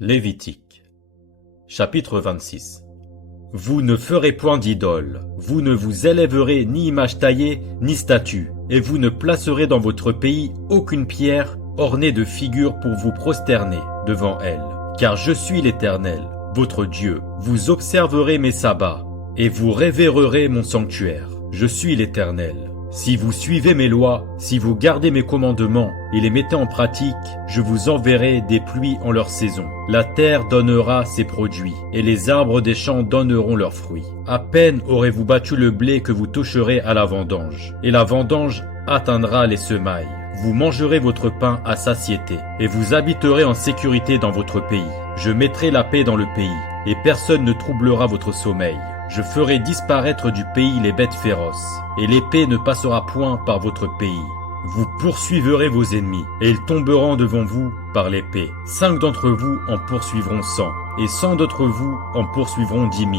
Lévitique, chapitre 26. Vous ne ferez point d'idole, vous ne vous élèverez ni image taillée, ni statue, et vous ne placerez dans votre pays aucune pierre ornée de figures pour vous prosterner devant elle. Car je suis l'Éternel, votre Dieu. Vous observerez mes sabbats, et vous révérerez mon sanctuaire. Je suis l'Éternel. Si vous suivez mes lois, si vous gardez mes commandements et les mettez en pratique, je vous enverrai des pluies en leur saison. La terre donnera ses produits, et les arbres des champs donneront leurs fruits. À peine aurez-vous battu le blé que vous toucherez à la vendange, et la vendange atteindra les semailles. Vous mangerez votre pain à satiété, et vous habiterez en sécurité dans votre pays. Je mettrai la paix dans le pays, et personne ne troublera votre sommeil. Je ferai disparaître du pays les bêtes féroces, et l'épée ne passera point par votre pays. Vous poursuivrez vos ennemis, et ils tomberont devant vous par l'épée. 5 d'entre vous en poursuivront 100, et 100 d'entre vous en poursuivront 10 000.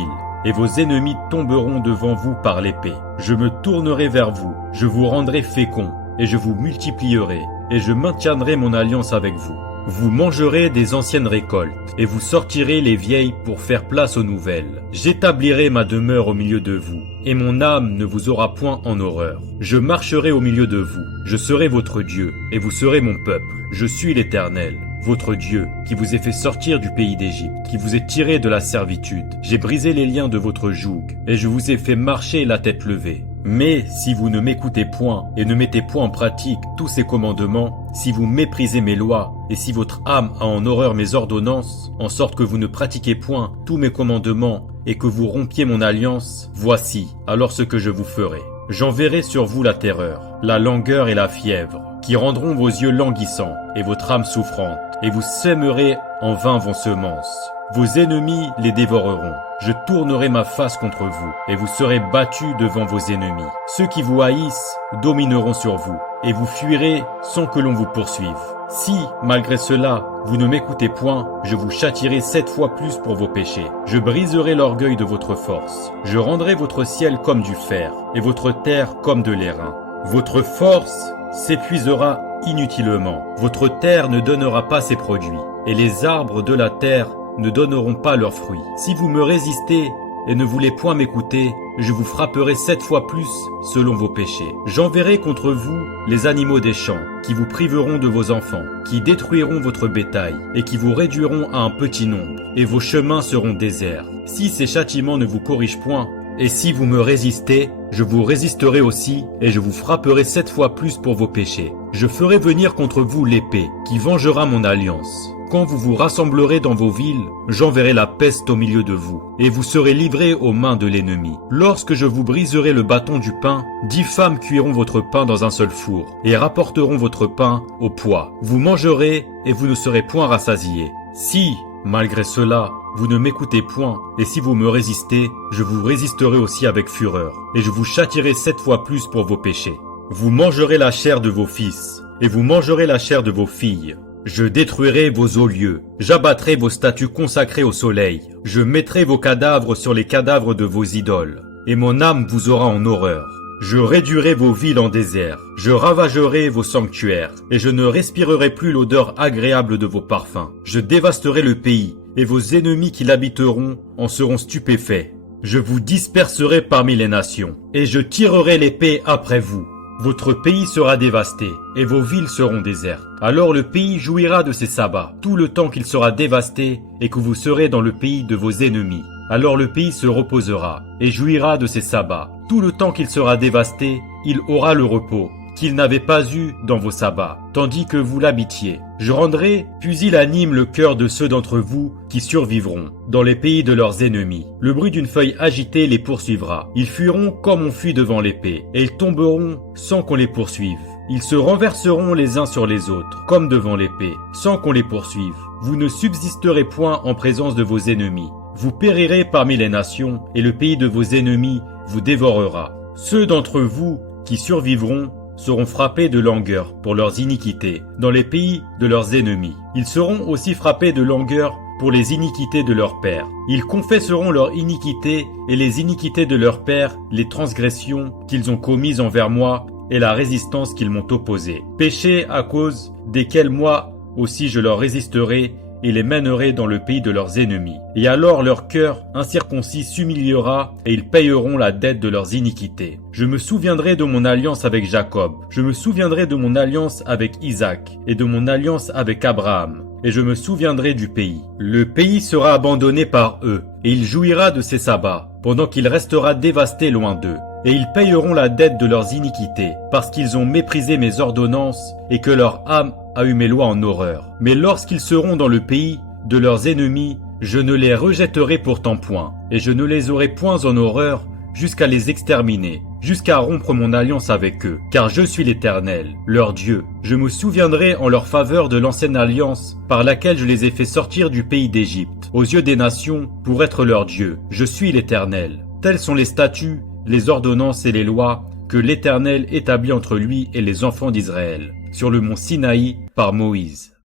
Et vos ennemis tomberont devant vous par l'épée. Je me tournerai vers vous, je vous rendrai féconds, et je vous multiplierai, et je maintiendrai mon alliance avec vous. Vous mangerez des anciennes récoltes, et vous sortirez les vieilles pour faire place aux nouvelles. J'établirai ma demeure au milieu de vous, et mon âme ne vous aura point en horreur. Je marcherai au milieu de vous, je serai votre Dieu, et vous serez mon peuple. Je suis l'Éternel, votre Dieu, qui vous ai fait sortir du pays d'Égypte, qui vous ai tiré de la servitude. J'ai brisé les liens de votre joug, et je vous ai fait marcher la tête levée. Mais si vous ne m'écoutez point et ne mettez point en pratique tous ces commandements, si vous méprisez mes lois, et si votre âme a en horreur mes ordonnances, en sorte que vous ne pratiquez point tous mes commandements et que vous rompiez mon alliance, voici alors ce que je vous ferai. J'enverrai sur vous la terreur, la langueur et la fièvre, qui rendront vos yeux languissants et votre âme souffrante, et vous sèmerez en vain vos semences. Vos ennemis les dévoreront. Je tournerai ma face contre vous, et vous serez battus devant vos ennemis. Ceux qui vous haïssent domineront sur vous, et vous fuirez sans que l'on vous poursuive. Si, malgré cela, vous ne m'écoutez point, je vous châtierai 7 fois plus pour vos péchés. Je briserai l'orgueil de votre force. Je rendrai votre ciel comme du fer, et votre terre comme de l'airain. Votre force s'épuisera inutilement. Votre terre ne donnera pas ses produits, et les arbres de la terre ne donneront pas leurs fruits. Si vous me résistez et ne voulez point m'écouter, je vous frapperai 7 fois plus selon vos péchés. J'enverrai contre vous les animaux des champs, qui vous priveront de vos enfants, qui détruiront votre bétail, et qui vous réduiront à un petit nombre, et vos chemins seront déserts. Si ces châtiments ne vous corrigent point, et si vous me résistez, je vous résisterai aussi, et je vous frapperai 7 fois plus pour vos péchés. Je ferai venir contre vous l'épée, qui vengera mon alliance. Quand vous vous rassemblerez dans vos villes, j'enverrai la peste au milieu de vous, et vous serez livrés aux mains de l'ennemi. Lorsque je vous briserai le bâton du pain, 10 femmes cuiront votre pain dans un seul four, et rapporteront votre pain au poids. Vous mangerez, et vous ne serez point rassasiés. Si, malgré cela, vous ne m'écoutez point, et si vous me résistez, je vous résisterai aussi avec fureur, et je vous châtierai 7 fois plus pour vos péchés. Vous mangerez la chair de vos fils, et vous mangerez la chair de vos filles. Je détruirai vos hauts lieux, j'abattrai vos statues consacrées au soleil, je mettrai vos cadavres sur les cadavres de vos idoles, et mon âme vous aura en horreur. Je réduirai vos villes en désert, je ravagerai vos sanctuaires, et je ne respirerai plus l'odeur agréable de vos parfums. Je dévasterai le pays, et vos ennemis qui l'habiteront en seront stupéfaits. Je vous disperserai parmi les nations, et je tirerai l'épée après vous. Votre pays sera dévasté, et vos villes seront désertes. Alors le pays jouira de ses sabbats, tout le temps qu'il sera dévasté, et que vous serez dans le pays de vos ennemis. Alors le pays se reposera, et jouira de ses sabbats. Tout le temps qu'il sera dévasté, il aura le repos, qu'il n'avait pas eu dans vos sabbats, tandis que vous l'habitiez. Je rendrai pusillanime le cœur de ceux d'entre vous qui survivront, dans les pays de leurs ennemis. Le bruit d'une feuille agitée les poursuivra. Ils fuiront comme on fuit devant l'épée, et ils tomberont sans qu'on les poursuive. Ils se renverseront les uns sur les autres, comme devant l'épée, sans qu'on les poursuive. Vous ne subsisterez point en présence de vos ennemis. Vous périrez parmi les nations, et le pays de vos ennemis vous dévorera. Ceux d'entre vous qui survivront seront frappés de langueur pour leurs iniquités dans les pays de leurs ennemis. Ils seront aussi frappés de langueur pour les iniquités de leurs pères. Ils confesseront leurs iniquités et les iniquités de leurs pères, les transgressions qu'ils ont commises envers moi et la résistance qu'ils m'ont opposée. Péchés à cause desquels moi aussi je leur résisterai et les mènerai dans le pays de leurs ennemis. Et alors leur cœur incirconcis s'humiliera et ils payeront la dette de leurs iniquités. Je me souviendrai de mon alliance avec Jacob, je me souviendrai de mon alliance avec Isaac et de mon alliance avec Abraham. Et je me souviendrai du pays. Le pays sera abandonné par eux, et il jouira de ses sabbats, pendant qu'il restera dévasté loin d'eux. Et ils payeront la dette de leurs iniquités, parce qu'ils ont méprisé mes ordonnances, et que leur âme a eu mes lois en horreur. Mais lorsqu'ils seront dans le pays de leurs ennemis, je ne les rejetterai pourtant point, et je ne les aurai point en horreur, jusqu'à les exterminer, jusqu'à rompre mon alliance avec eux, car je suis l'Éternel, leur Dieu. Je me souviendrai en leur faveur de l'ancienne alliance par laquelle je les ai fait sortir du pays d'Égypte, aux yeux des nations, pour être leur Dieu. Je suis l'Éternel. Tels sont les statuts, les ordonnances et les lois que l'Éternel établit entre lui et les enfants d'Israël, sur le mont Sinaï par Moïse.